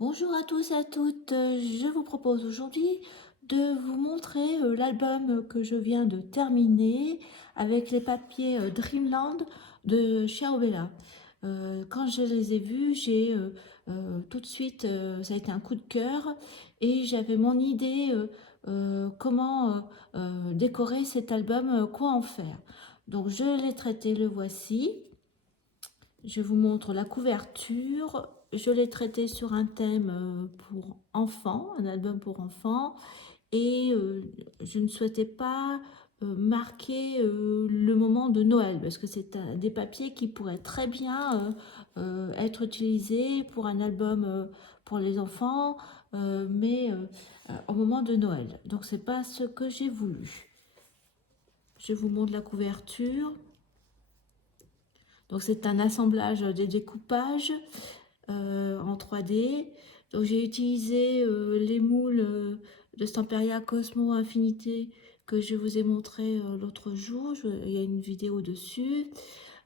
Bonjour à tous et à toutes, je vous propose aujourd'hui de vous montrer l'album que je viens de terminer avec les papiers Dreamland de chez Aubella. Quand je les ai vus, j'ai tout de suite, ça a été un coup de cœur et j'avais mon idée comment décorer cet album, quoi en faire. Donc je l'ai traité, le voici. Je vous montre la couverture. Je l'ai traité sur un thème pour enfants, un album pour enfants. Et je ne souhaitais pas marquer le moment de Noël, parce que c'est des papiers qui pourraient très bien être utilisés pour un album pour les enfants, mais au moment de Noël. Donc c'est pas ce que j'ai voulu. Je vous montre la couverture. Donc c'est un assemblage des découpages en 3D. Donc j'ai utilisé les moules de Stamperia Cosmo Infinité que je vous ai montré l'autre jour. Il y a une vidéo dessus.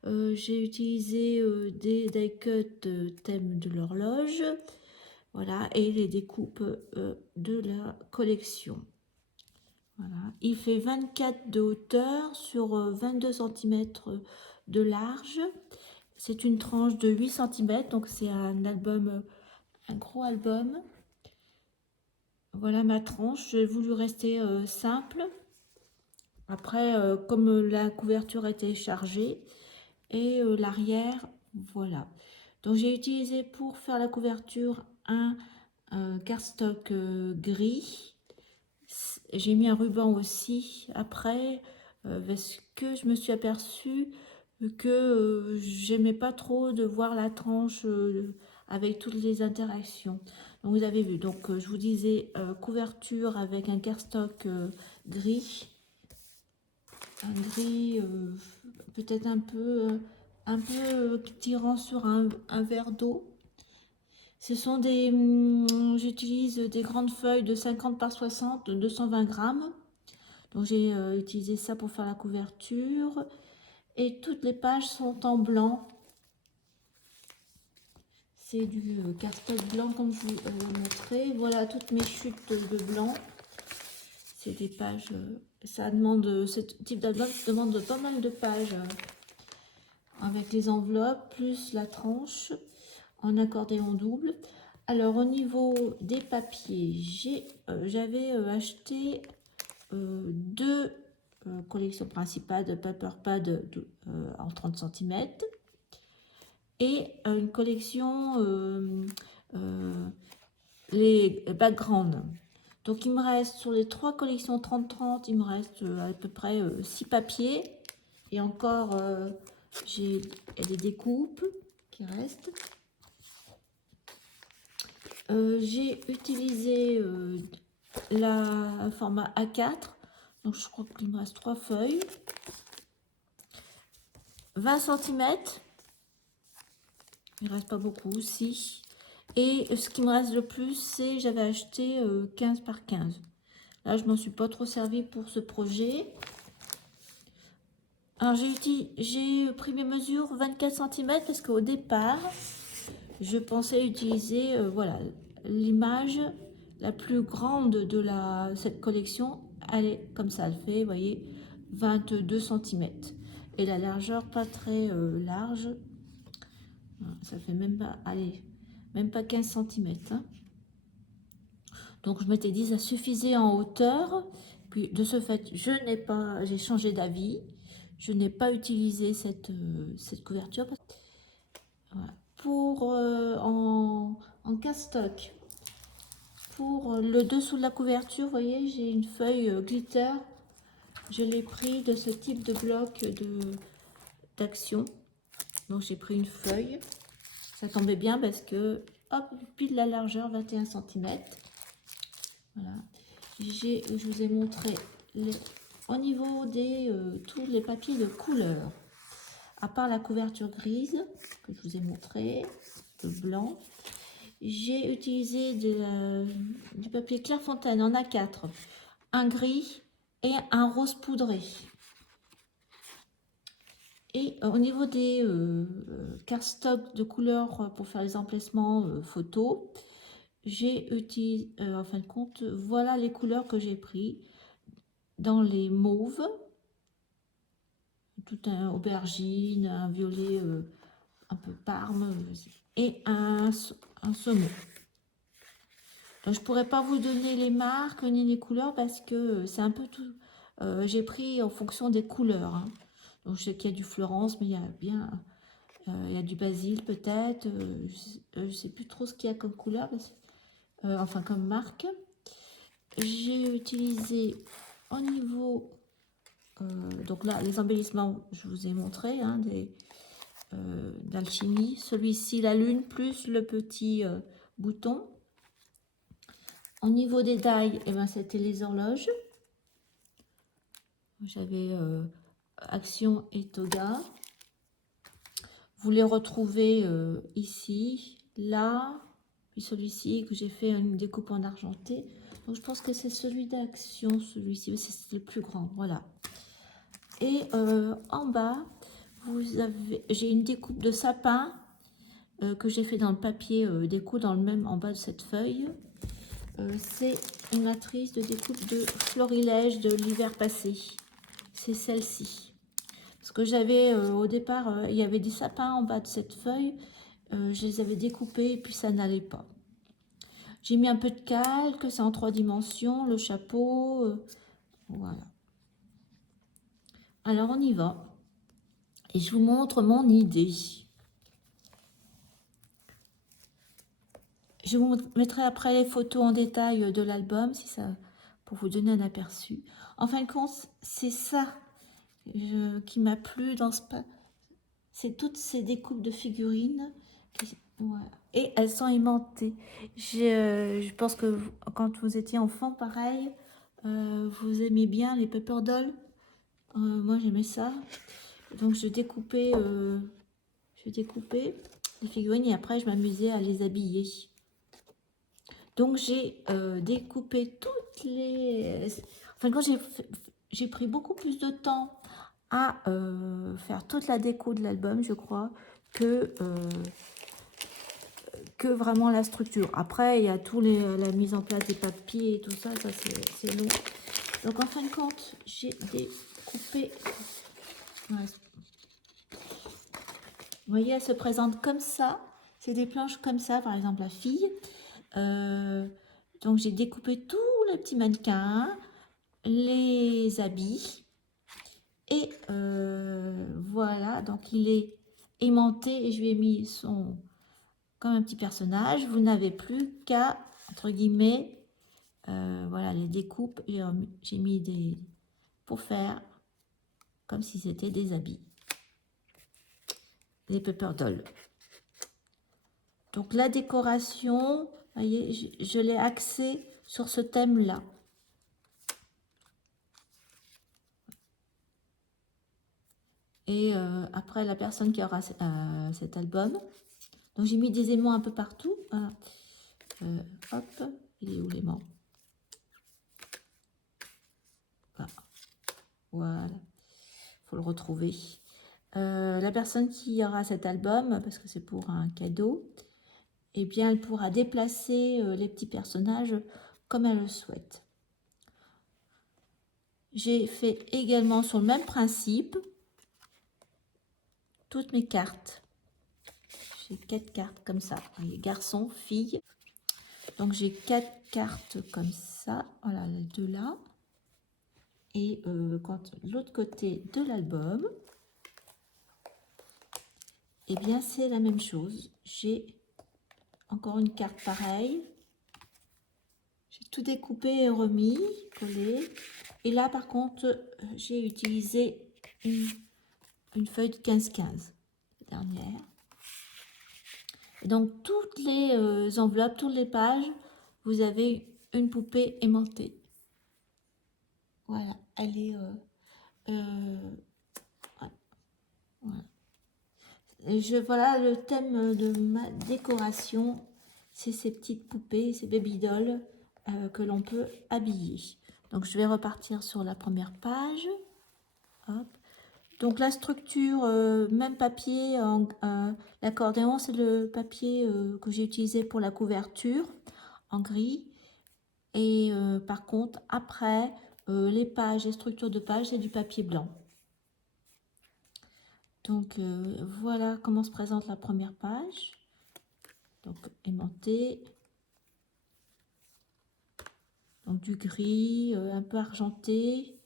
J'ai utilisé des die cut thème de l'horloge. Voilà, et les découpes de la collection. Voilà. Il fait 24 de hauteur sur 22 cm de large. C'est une tranche de 8 cm, donc c'est un album, un gros album. Voilà ma tranche, j'ai voulu rester simple. Après, comme la couverture était chargée et l'arrière, voilà. Donc j'ai utilisé pour faire la couverture un cardstock gris. J'ai mis un ruban aussi après parce que je me suis aperçue que j'aimais pas trop de voir la tranche avec toutes les interactions. Donc vous avez vu, donc je vous disais couverture avec un cardstock gris, un gris peut-être un peu tirant sur un verre d'eau. Ce sont des, j'utilise des grandes feuilles de 50 par 60, de 220 grammes. Donc j'ai utilisé ça pour faire la couverture. Et toutes les pages sont en blanc. C'est du cardstock blanc comme je vous l'ai montré. Voilà toutes mes chutes de blanc. C'est des pages. Ça demande, ce type d'album demande pas mal de pages avec les enveloppes plus la tranche en accordéon double. Alors au niveau des papiers, j'avais acheté deux collections principales de paper pad en 30 cm et une collection les backgrounds. Donc il me reste sur les trois collections 30-30, il me reste à peu près 6 papiers. Et encore, j'ai des découpes qui restent. J'ai utilisé la format A4. Donc je crois qu'il me reste 3 feuilles. 20 cm. Il ne reste pas beaucoup aussi. Et ce qui me reste le plus, c'est j'avais acheté 15 par 15. Là, je m'en suis pas trop servi pour ce projet. Alors, j'ai pris mes mesures 24 cm parce qu'au départ, je pensais utiliser voilà, l'image la plus grande de cette collection. Elle est comme ça, elle fait, vous voyez, 22 cm. Et la largeur pas très large. Ça fait même pas, allez, même pas 15 cm. Hein. Donc je m'étais dit ça suffisait en hauteur. Puis de ce fait, j'ai changé d'avis. Je n'ai pas utilisé cette couverture. Voilà. Pour en castock, pour le dessous de la couverture, vous voyez, j'ai une feuille glitter. Je l'ai pris de ce type de bloc d'action. Donc j'ai pris une feuille. Ça tombait bien parce que, hop, pile la largeur 21 cm. Voilà. Je vous ai montré au niveau des tous les papiers de couleur. À part la couverture grise que je vous ai montré, le blanc, j'ai utilisé du papier Clairefontaine en A4, un gris et un rose poudré. Et au niveau des cardstock de couleur pour faire les emplacements photos, j'ai utilisé, en fin de compte, voilà les couleurs que j'ai pris dans les mauves, tout un aubergine, un violet un peu parme et un saumon. Donc, je ne pourrais pas vous donner les marques ni les couleurs parce que c'est un peu tout. J'ai pris en fonction des couleurs, hein. Donc, je sais qu'il y a du Florence, mais il y a bien, il y a du basil peut-être. Je ne sais plus trop ce qu'il y a comme couleur, enfin comme marque. J'ai utilisé au niveau, donc là, les embellissements, je vous ai montré, hein, d'alchimie. Celui-ci, la lune, plus le petit bouton. Au niveau des dailles, eh ben, c'était les horloges. J'avais Action et Toga. Vous les retrouvez ici, là, puis celui-ci que j'ai fait une découpe en argenté. Donc je pense que c'est celui d'Action, celui-ci, c'est le plus grand, voilà. Et en bas, j'ai une découpe de sapin que j'ai fait dans le papier déco, dans le même en bas de cette feuille. C'est une matrice de découpe de florilège de l'hiver passé. C'est celle-ci. Parce que j'avais au départ, il y avait des sapins en bas de cette feuille. Je les avais découpés et puis ça n'allait pas. J'ai mis un peu de calque, c'est en 3 dimensions, le chapeau. Voilà. Alors on y va. Et je vous montre mon idée. Je vous mettrai après les photos en détail de l'album, si ça, pour vous donner un aperçu. En fin de compte, c'est ça qui m'a plu dans ce... C'est toutes ces découpes de figurines. Voilà. Et elles sont aimantées. Je pense que quand vous étiez enfant, pareil, vous aimiez bien les paper dolls. Moi, j'aimais ça. Donc, je découpais les figurines et après, je m'amusais à les habiller. Donc, j'ai découpé toutes les... Enfin, quand j'ai pris beaucoup plus de temps à faire toute la déco de l'album, je crois, que vraiment la structure. Après, il y a la mise en place des papiers et tout ça, ça c'est long. Donc, en fin de compte, j'ai découpé... Ouais. Vous voyez, elle se présente comme ça. C'est des planches comme ça, par exemple, la fille. Donc, j'ai découpé tous les petits mannequins, les habits. Et voilà, donc il est aimanté et je lui ai mis comme un petit personnage. Vous n'avez plus qu'à, entre guillemets, voilà, les découpes. J'ai mis pour faire comme si c'était des habits. Les paper dolls. Donc la décoration, vous voyez, je l'ai axée sur ce thème-là. Et après, la personne qui aura cet album. Donc j'ai mis des aimants un peu partout. Voilà. Hop, il est où l'aimant? Voilà, il faut le retrouver. La personne qui aura cet album, parce que c'est pour un cadeau, eh bien, elle pourra déplacer les petits personnages comme elle le souhaite. J'ai fait également sur le même principe toutes mes cartes. J'ai 4 cartes comme ça. Les garçons, filles. Donc, j'ai 4 cartes comme ça. Voilà, les deux là. Et quand l'autre côté de l'album, eh bien, c'est la même chose. J'ai encore une carte pareille. J'ai tout découpé et remis, collé. Et là, par contre, j'ai utilisé une feuille de 15-15, dernière. Et donc, toutes les enveloppes, toutes les pages, vous avez une poupée aimantée. Voilà, elle est... voilà. Voilà, le thème de ma décoration, c'est ces petites poupées, ces baby dolls que l'on peut habiller. Donc, je vais repartir sur la première page. Hop. Donc, la structure, même papier, l'accordéon, c'est le papier que j'ai utilisé pour la couverture. en gris. Et par contre, après, les pages, les structures de pages, c'est du papier blanc. Donc, voilà comment se présente la première page. Donc, aimanté. Donc, du gris, un peu argenté.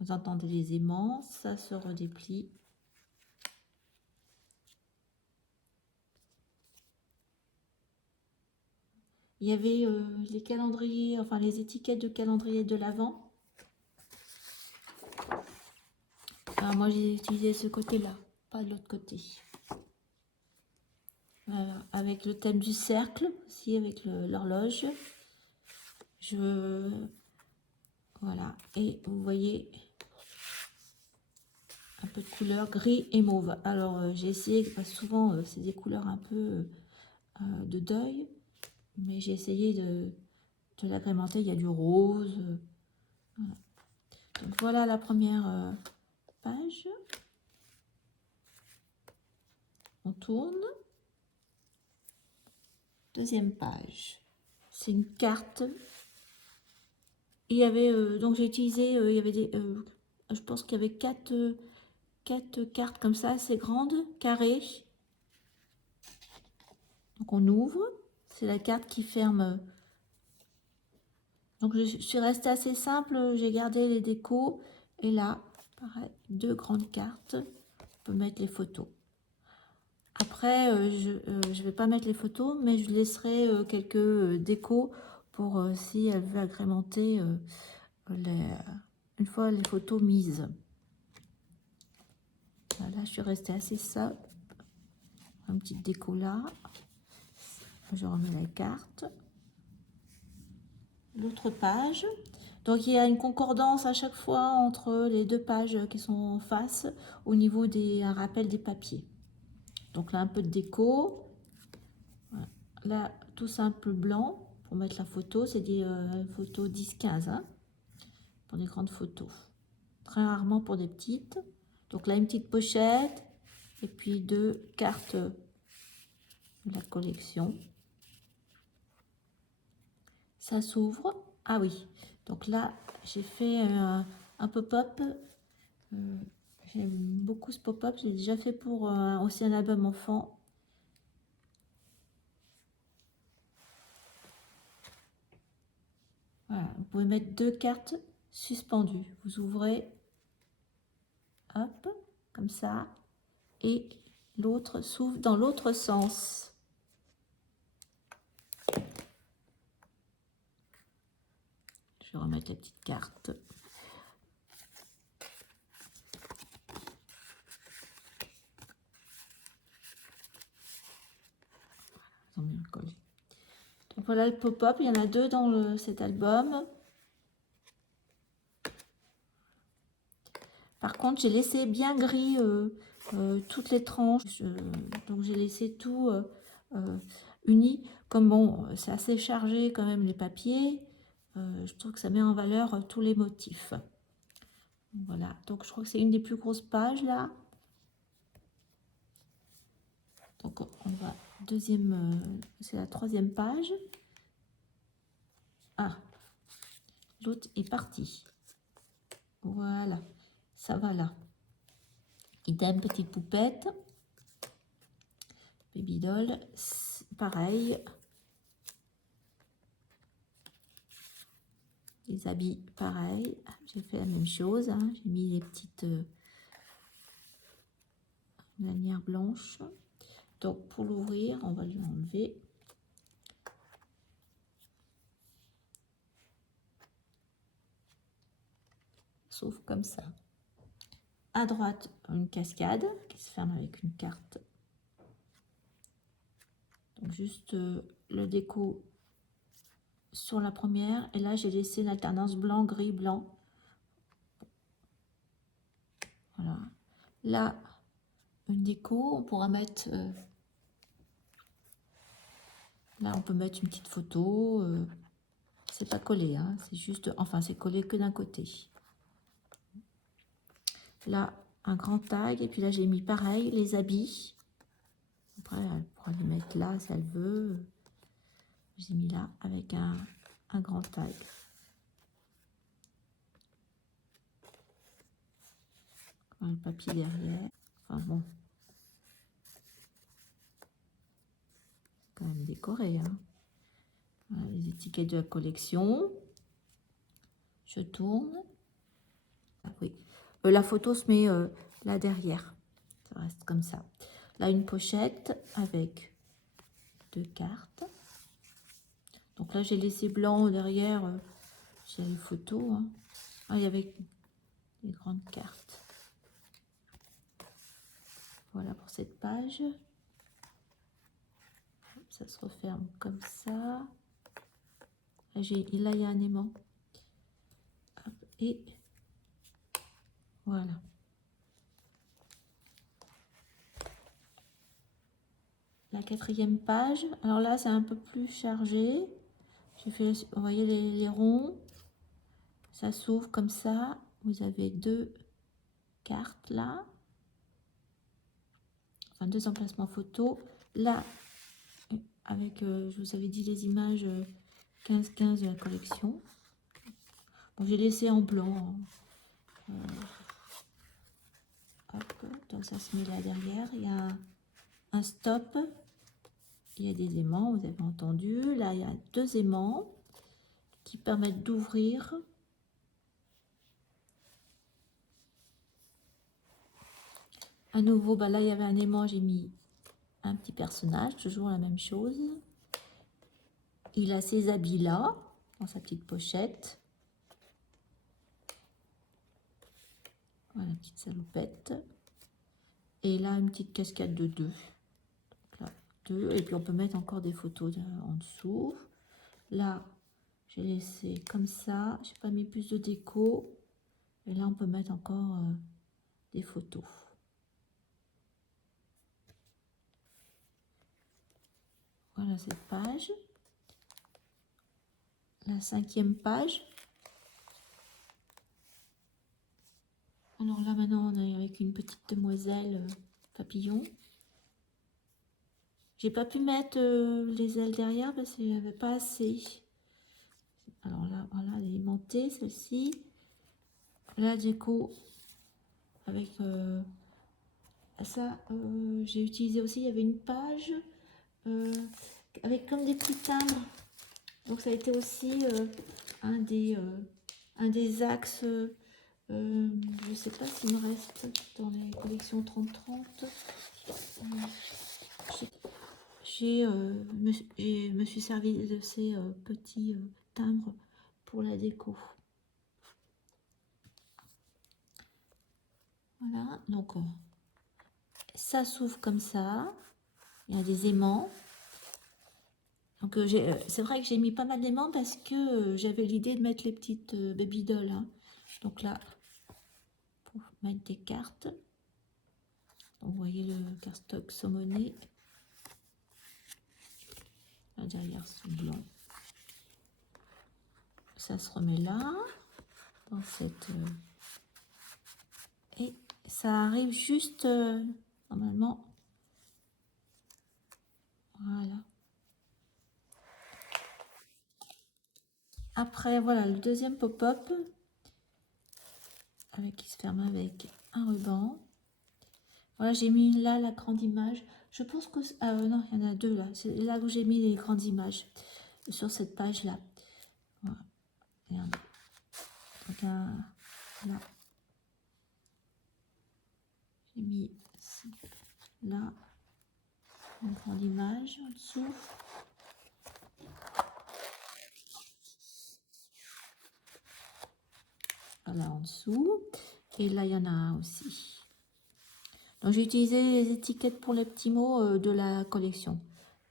Vous entendez les aimants, ça se redéplie. Il y avait les calendriers, enfin les étiquettes de calendrier de l'Avent. Alors moi j'ai utilisé ce côté-là, pas de l'autre côté. Avec le thème du cercle, aussi avec l'horloge. Voilà, et vous voyez un peu de couleur gris et mauve. Alors j'ai essayé, parce que souvent c'est des couleurs un peu de deuil, mais j'ai essayé de l'agrémenter. Il y a du rose. Voilà. Donc voilà la première page. On tourne. Deuxième page. C'est une carte. Il y avait donc j'ai utilisé, il y avait des, je pense qu'il y avait quatre cartes comme ça, assez grandes, carrées. Donc on ouvre. C'est la carte qui ferme. Donc je suis restée assez simple. J'ai gardé les décos. Et là, pareil, deux grandes cartes. On peut mettre les photos. Après, je ne vais pas mettre les photos, mais je laisserai quelques décos pour si elle veut agrémenter une fois les photos mises. Là, je suis restée assez simple. Un petit déco là. Je remets la carte. L'autre page. Donc, il y a une concordance à chaque fois entre les deux pages qui sont en face au niveau des rappels des papiers. Donc là, un peu de déco. Voilà. Là, tout simple blanc pour mettre la photo. C'est des photos 10-15 hein, pour des grandes photos. Très rarement pour des petites. Donc là, une petite pochette. Et puis deux cartes de la collection. Ça s'ouvre. Ah oui. Donc là, j'ai fait un pop-up. J'aime beaucoup ce pop-up. J'ai déjà fait pour aussi un album enfant. Voilà. Vous pouvez mettre deux cartes suspendues. Vous ouvrez. Hop. Comme ça. Et l'autre s'ouvre dans l'autre sens. Je vais remettre la petite carte. Ils ont bien collé. Donc voilà le pop-up. Il y en a deux dans cet album. Par contre, j'ai laissé bien gris toutes les tranches. Donc j'ai laissé tout uni. Comme bon, c'est assez chargé quand même les papiers. Je trouve que ça met en valeur tous les motifs. Voilà, donc je crois que c'est une des plus grosses pages là. Donc on va c'est la troisième page. Ah, l'autre est parti. Voilà, ça va là. Idem, petite poupette. Baby doll, pareil. Les habits, pareil. J'ai fait la même chose. Hein. J'ai mis les petites lanières blanches. Donc, pour l'ouvrir, on va lui enlever. Sauf comme ça. À droite, une cascade qui se ferme avec une carte. Donc, juste le déco sur la première. Et là, j'ai laissé une alternance blanc, gris, blanc. Voilà. Là, une déco, on pourra mettre... là, on peut mettre une petite photo. C'est pas collé, hein, c'est juste... Enfin, c'est collé que d'un côté. Là, un grand tag. Et puis là, j'ai mis pareil, les habits. Après, elle pourra les mettre là si elle veut. J'ai mis là avec un grand tag. Le papier derrière. Enfin bon. C'est quand même décoré. Hein. Voilà, les étiquettes de la collection. Je tourne. Ah, oui. La photo se met là derrière. Ça reste comme ça. Là, une pochette avec 2 cartes. Donc là, j'ai laissé blanc derrière. J'ai les photos. Hein. Ah, il y avait les grandes cartes. Voilà pour cette page. Ça se referme comme ça. Là, il y a un aimant. Hop, et voilà. La 4e page. Alors là, c'est un peu plus chargé. J'ai fait, vous voyez les ronds. Ça s'ouvre comme ça. Vous avez 2 cartes là. Enfin, 2 emplacements photos. Là, avec, je vous avais dit les images 15-15 de la collection. Bon, j'ai laissé en blanc. Hein. Hop, donc ça se met là derrière. Il y a un stop. Il y a des aimants, vous avez entendu. Là, il y a 2 aimants qui permettent d'ouvrir. À nouveau, bah là, il y avait un aimant. J'ai mis un petit personnage, toujours la même chose. Il a ses habits là, dans sa petite pochette. Voilà, petite salopette. Et là, une petite cascade de 2. Là, 2. Et puis, on peut mettre encore des photos en dessous. Là, j'ai laissé comme ça. J'ai pas mis plus de déco. Et là, on peut mettre encore des photos. Voilà cette page. La 5e page. Alors là, maintenant, on est avec une petite demoiselle papillon. J'ai pas pu mettre les ailes derrière parce qu'il n'y avait pas assez. Alors là, voilà, elle est aimantée, celle-ci. La déco avec ça, j'ai utilisé aussi, il y avait une page avec comme des petits timbres. Donc ça a été aussi un des axes. Je ne sais pas s'il me reste dans les collections 30-30. Je me suis servi de ces petits timbres pour la déco. Voilà, donc ça s'ouvre comme ça. Il y a des aimants. Donc c'est vrai que j'ai mis pas mal d'aimants parce que j'avais l'idée de mettre les petites baby dolls. Hein. Donc là, pour mettre des cartes. Donc, vous voyez le cardstock saumoné. Là derrière, c'est blanc. Ça se remet là, dans cette... et ça arrive juste, normalement, voilà. Après, voilà, le deuxième pop-up, qui se ferme avec un ruban. Voilà, j'ai mis là la grande image. Je pense que... Ah non, il y en a 2 là. C'est là où j'ai mis les grandes images, sur cette page-là. Voilà. Regardez. Donc, là. J'ai mis là une grande image en dessous. Voilà en dessous. Et là, il y en a un aussi. Donc, j'ai utilisé les étiquettes pour les petits mots de la collection.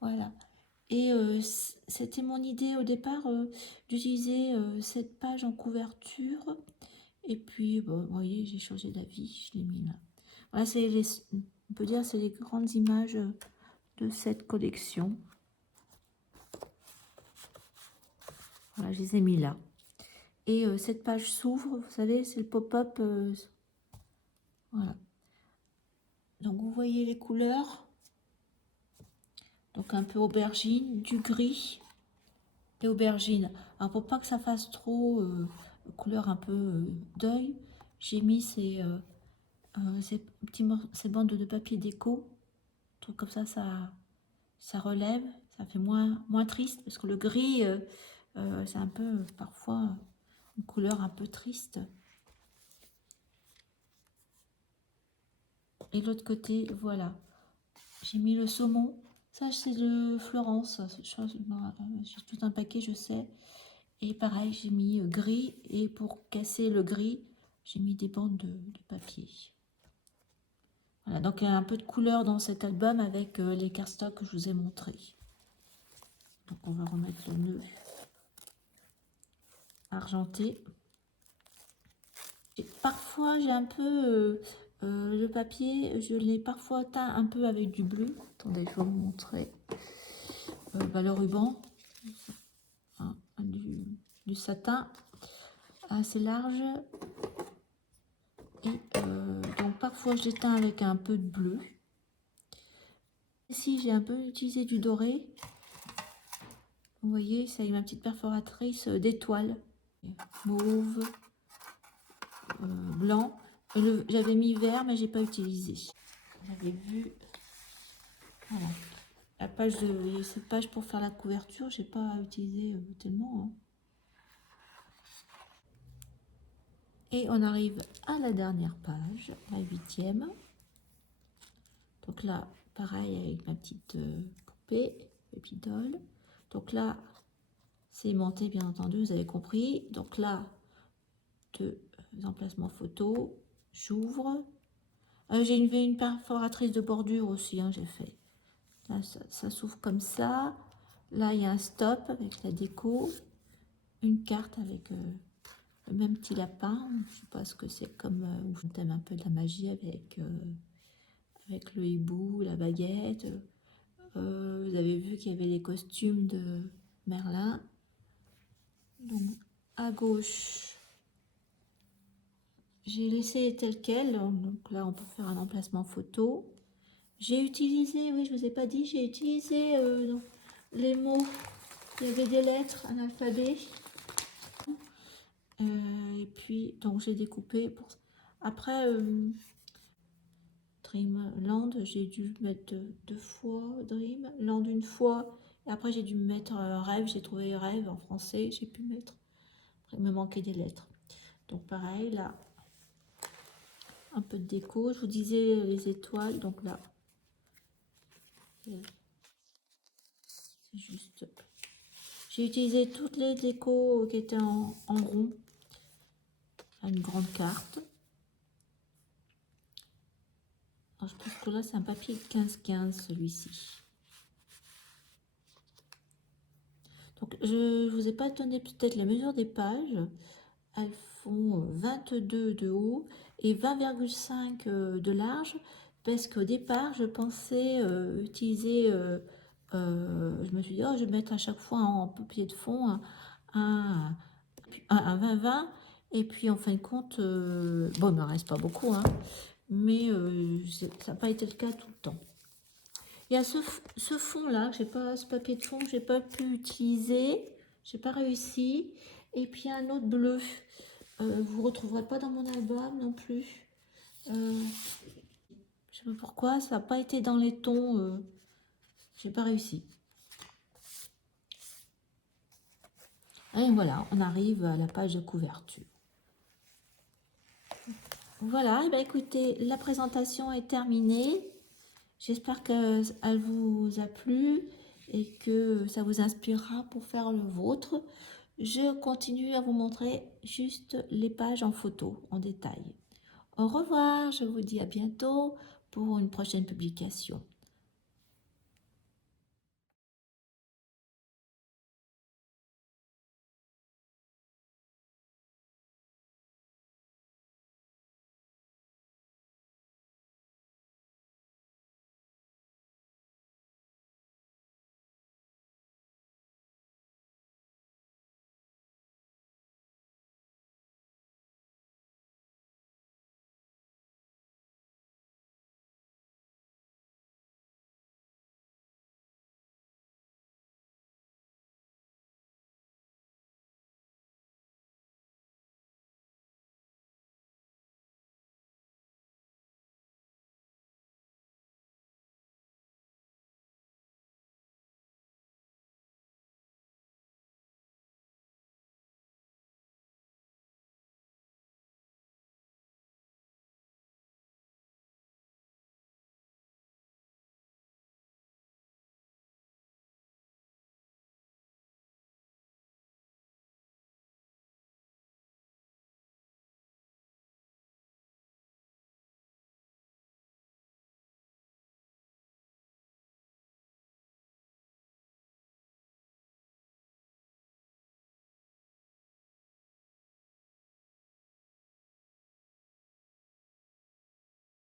Voilà. Et c'était mon idée au départ d'utiliser cette page en couverture. Et puis, bon, vous voyez, j'ai changé d'avis. Je l'ai mis là. Voilà, on peut dire c'est les grandes images de cette collection. Voilà, je les ai mis là. Et cette page s'ouvre, vous savez, c'est le pop-up. Voilà. Donc vous voyez les couleurs. Donc un peu aubergine, du gris et aubergine. Alors pour pas que ça fasse trop couleur un peu deuil, j'ai mis ces bandes de papier déco. Truc comme ça relève, ça fait moins triste parce que le gris, c'est un peu parfois une couleur un peu triste. Et l'autre côté, voilà, j'ai mis le saumon. Ça, c'est de Florence. J'ai tout un paquet, je sais. Et pareil, j'ai mis gris. Et pour casser le gris, j'ai mis des bandes de papier. Voilà, donc il y a un peu de couleur dans cet album avec les cardstocks que je vous ai montrés. Donc on va remettre le nœud argenté. Et parfois, j'ai un peu le papier, je l'ai parfois teint un peu avec du bleu. Attendez, je vais vous montrer. Le ruban, hein, du satin assez large. Et donc parfois, je l'ai teint avec un peu de bleu. Ici, j'ai un peu utilisé du doré. Vous voyez, ça y est, ma petite perforatrice d'étoiles. Mauve, blanc. J'avais mis vert, mais j'ai pas utilisé. J'avais vu, voilà, la page cette page pour faire la couverture, j'ai pas utilisé tellement. Hein. Et on arrive à la dernière page, la 8e. Donc là, pareil avec ma petite poupée, Pépidole. Donc là, c'est aimanté, bien entendu, vous avez compris. Donc là, deux emplacements photos. J'ouvre. J'ai une perforatrice de bordure aussi, hein, j'ai fait. Là, ça s'ouvre comme ça. Là, il y a un stop avec la déco. Une carte avec le même petit lapin. Je ne sais pas ce que c'est comme... je t'aime un peu de la magie avec le hibou, la baguette. Vous avez vu qu'il y avait les costumes de Merlin. Donc, à gauche, j'ai laissé tel quel. Donc là, on peut faire un emplacement photo. J'ai utilisé, oui, je ne vous ai pas dit, j'ai utilisé les mots. Il y avait des lettres, un alphabet. Et puis, donc j'ai découpé. Après, Dreamland, j'ai dû mettre deux fois Dream, Land une fois. Et après, j'ai dû mettre Rêve. J'ai trouvé Rêve en français. J'ai pu mettre. Après, il me manquait des lettres. Donc, pareil, là, un peu de déco. Je vous disais les étoiles. Donc là, c'est juste. J'ai utilisé toutes les décos qui étaient en rond. Une grande carte. Alors, je pense que là, c'est un papier 15-15, celui-ci. Donc, je ne vous ai pas donné peut-être la mesure des pages. Elles font 22 de haut et 20,5 de large. Parce qu'au départ, je pensais utiliser... je me suis dit, oh, je vais mettre à chaque fois en papier de fond un 20-20. Et puis, en fin de compte, bon, il ne me reste pas beaucoup, hein, mais ça n'a pas été le cas tout le temps. Il y a ce fond-là, ce papier de fond que je n'ai pas pu utiliser, je n'ai pas réussi. Et puis un autre bleu, vous ne retrouverez pas dans mon album non plus. Je ne sais pas pourquoi, ça n'a pas été dans les tons, je n'ai pas réussi. Et voilà, on arrive à la page de couverture. Voilà, et bien écoutez, la présentation est terminée. J'espère qu'elle vous a plu et que ça vous inspirera pour faire le vôtre. Je continue à vous montrer juste les pages en photo, en détail. Au revoir, je vous dis à bientôt pour une prochaine publication.